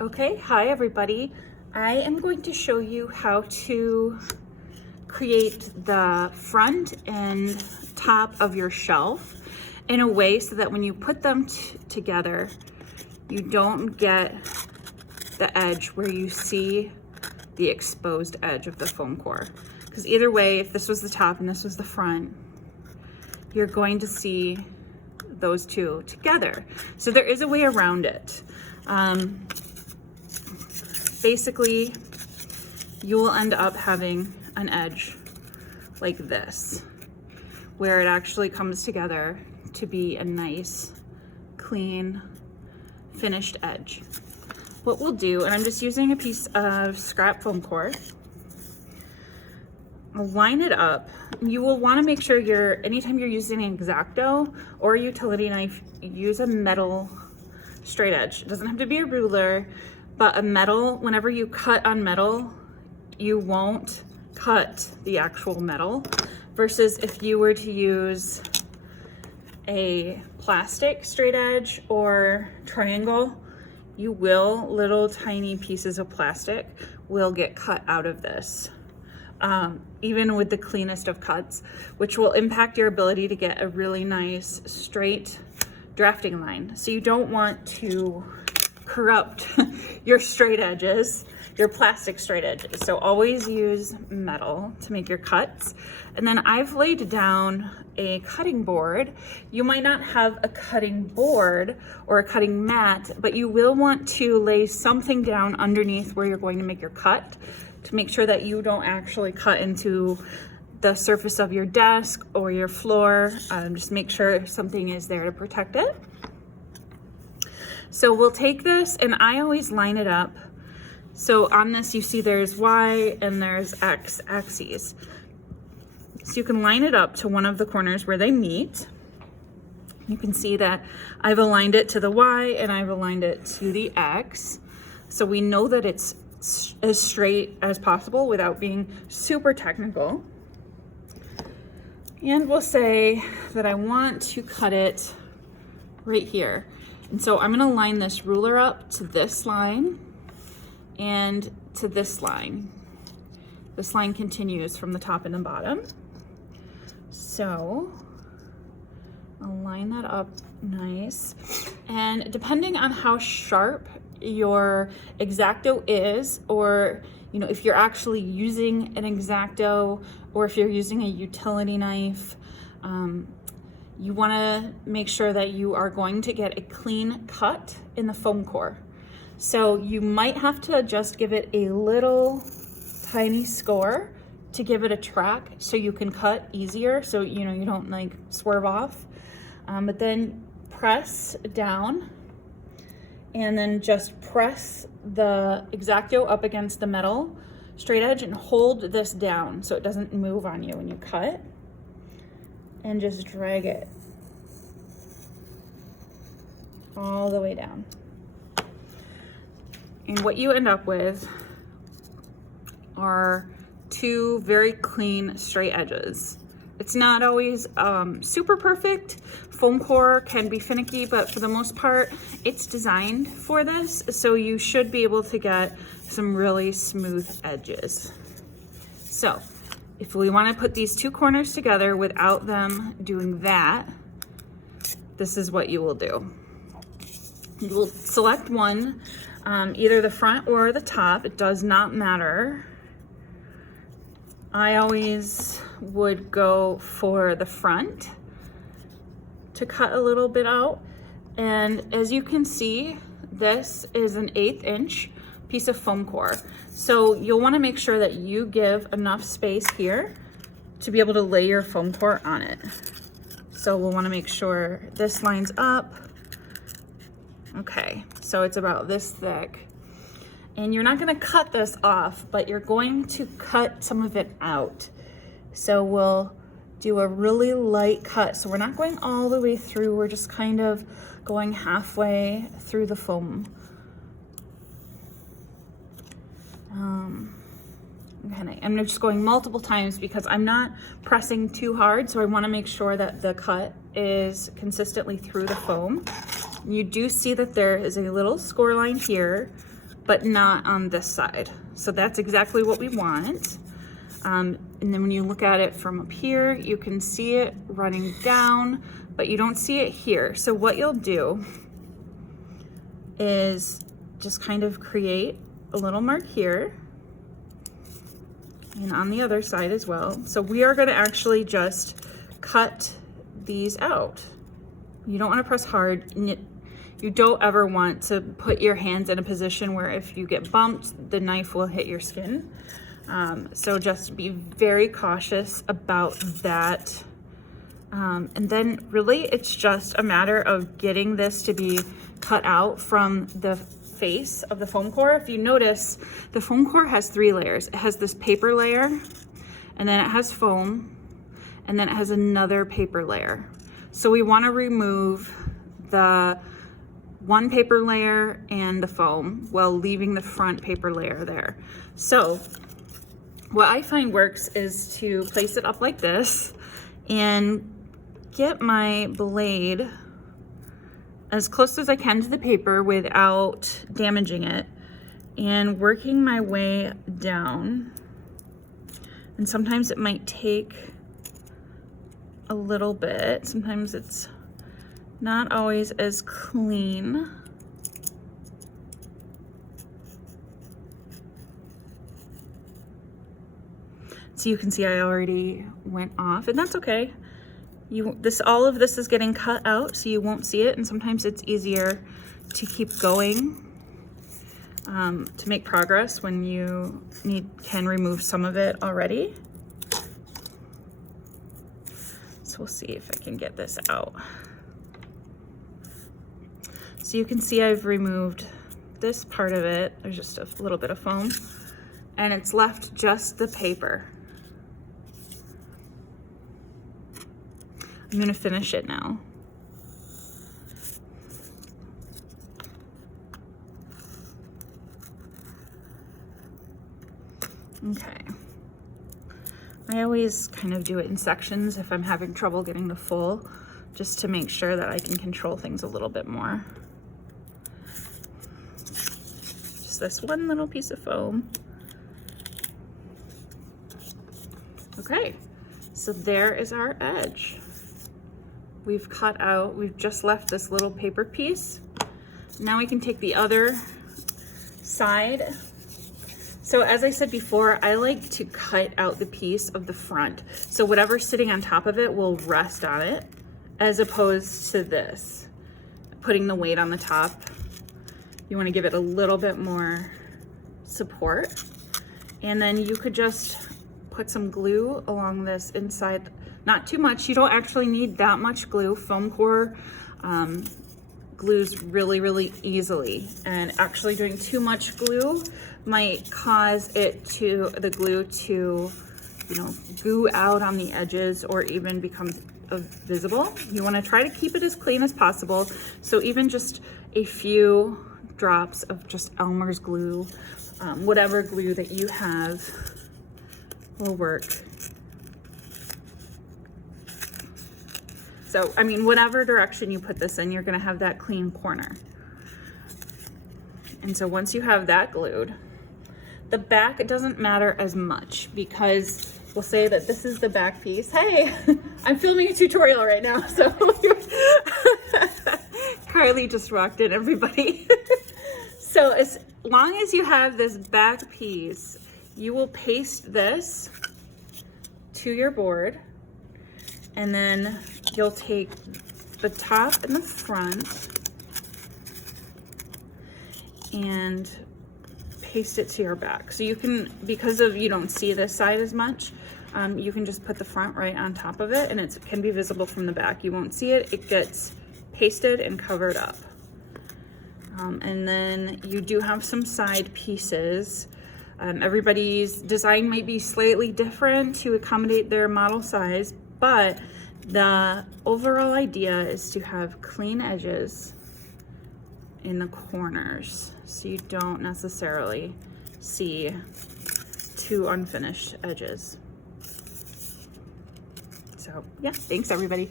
Okay, hi everybody. I am going to show you how to create the front and top of your shelf in a way so that when you put them together, you don't get the edge where you see the exposed edge of the foam core. Because either way, if this was the top and this was the front, you're going to see those two together. So there is a way around it. Basically, you will end up having an edge like this, where it actually comes together to be a nice, clean, finished edge. What we'll do, and I'm just using a piece of scrap foam core, I'll line it up. You will want to make sure anytime you're using an X-Acto or a utility knife, use a metal straight edge. It doesn't have to be a ruler, but a metal, whenever you cut on metal, you won't cut the actual metal, versus if you were to use a plastic straight edge or triangle, little tiny pieces of plastic will get cut out of this. Even with the cleanest of cuts, which will impact your ability to get a really nice straight drafting line. So you don't want to corrupt your straight edges, your plastic straight edges. So always use metal to make your cuts. And then I've laid down a cutting board. You might not have a cutting board or a cutting mat, but you will want to lay something down underneath where you're going to make your cut to make sure that you don't actually cut into the surface of your desk or your floor. Just make sure something is there to protect it. So we'll take this, and I always line it up. So on this, you see there's Y and there's X axes. So you can line it up to one of the corners where they meet. You can see that I've aligned it to the Y and I've aligned it to the X. So we know that it's as straight as possible without being super technical. And we'll say that I want to cut it right here. And so I'm gonna line this ruler up to this line and to this line. This line continues from the top and the bottom. So I'll line that up nice. And depending on how sharp your X-Acto is, or if you're actually using an X-Acto or if you're using a utility knife, you want to make sure that you are going to get a clean cut in the foam core. So you might have to just give it a little tiny score to give it a track so you can cut easier, so you don't like swerve off. But then press down and then just press the X-Acto up against the metal straight edge and hold this down so it doesn't move on you when you cut, and just drag it all the way down. And what you end up with are two very clean straight edges. It's not always super perfect. Foam core can be finicky, but for the most part, it's designed for this. So you should be able to get some really smooth edges. So if we want to put these two corners together without them doing that, this is what you will do. You will select one, either the front or the top. It does not matter. I always would go for the front to cut a little bit out. And as you can see, this is an 1/8 inch piece of foam core. So you'll want to make sure that you give enough space here to be able to lay your foam core on it. So we'll want to make sure this lines up. Okay, so it's about this thick. And you're not gonna cut this off, but you're going to cut some of it out. So we'll do a really light cut. So we're not going all the way through, we're just kind of going halfway through the foam. I'm just going multiple times because I'm not pressing too hard, so I wanna make sure that the cut is consistently through the foam. You do see that there is a little score line here but not on this side. So that's exactly what we want. And then when you look at it from up here, you can see it running down, but you don't see it here. So what you'll do is just kind of create a little mark here and on the other side as well. So we are going to actually just cut these out. You don't want to press hard. You don't ever want to put your hands in a position where if you get bumped, the knife will hit your skin. So just be very cautious about that. And then really it's just a matter of getting this to be cut out from the face of the foam core. If you notice, the foam core has 3 layers. It has this paper layer, and then it has foam, and then it has another paper layer. So we want to remove the one paper layer and the foam while leaving the front paper layer there. So what I find works is to place it up like this and get my blade as close as I can to the paper without damaging it, and working my way down. And sometimes it might take a little bit. Sometimes it's not always as clean. So you can see I already went off, and that's okay. All of this is getting cut out, so you won't see it, and sometimes it's easier to keep going to make progress when you can remove some of it already. So we'll see if I can get this out. So you can see I've removed this part of it. There's just a little bit of foam, and it's left just the paper. I'm gonna finish it now. Okay. I always kind of do it in sections if I'm having trouble getting the full, just to make sure that I can control things a little bit more. Just this one little piece of foam. Okay, so there is our edge. We've cut out, we've just left this little paper piece. Now we can take the other side. So as I said before, I like to cut out the piece of the front. So whatever's sitting on top of it will rest on it, as opposed to this, putting the weight on the top. You want to give it a little bit more support. And then you could just put some glue along this inside. Not too much. You don't actually need that much glue. Foam core glues really, really easily, and actually doing too much glue might cause the glue to, goo out on the edges or even become visible. You want to try to keep it as clean as possible. So even just a few drops of just Elmer's glue, whatever glue that you have will work. So, I mean, whatever direction you put this in, you're gonna have that clean corner. And so once you have that glued, the back, it doesn't matter as much, because we'll say that this is the back piece. Hey, I'm filming a tutorial right now, so Carly just walked in, everybody. So as long as you have this back piece, you will paste this to your board, and then you'll take the top and the front and paste it to your back. So you can, because you don't see this side as much, you can just put the front right on top of it, and it can be visible from the back. You won't see it. It gets pasted and covered up. And then you do have some side pieces. Everybody's design might be slightly different to accommodate their model size, but the overall idea is to have clean edges in the corners, so you don't necessarily see two unfinished edges. So yeah, thanks everybody.